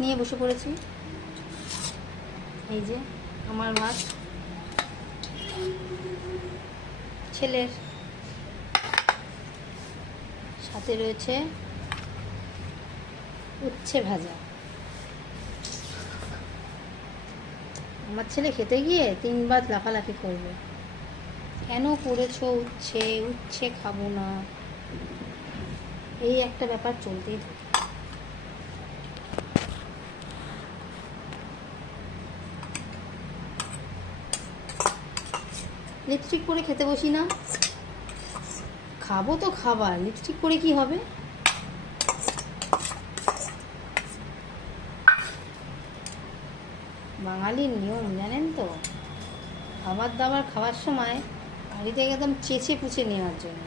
নিয়ে বসে পড়েছি। এই যে আমার ভাত, ছেলের, সাথে রয়েছে উচ্ছে ভাজা। আমার ছেলে খেতে গিয়ে 3 বার লাফালাফি করবে, কেন করেছো উচ্ছে, উচ্ছে খাবো না, এই একটা ব্যাপার চলতেই থাকে। লিপস্টিক করে খেতে বসি না, খাবো তো খাবার, লিপস্টিক করে কি হবে? বাঙালির নিয়ম জানেন তো, খাবার দাবার খাওয়ার সময় বাড়ি থেকে একদম চেঁচে পুচে নেওয়ার জন্য।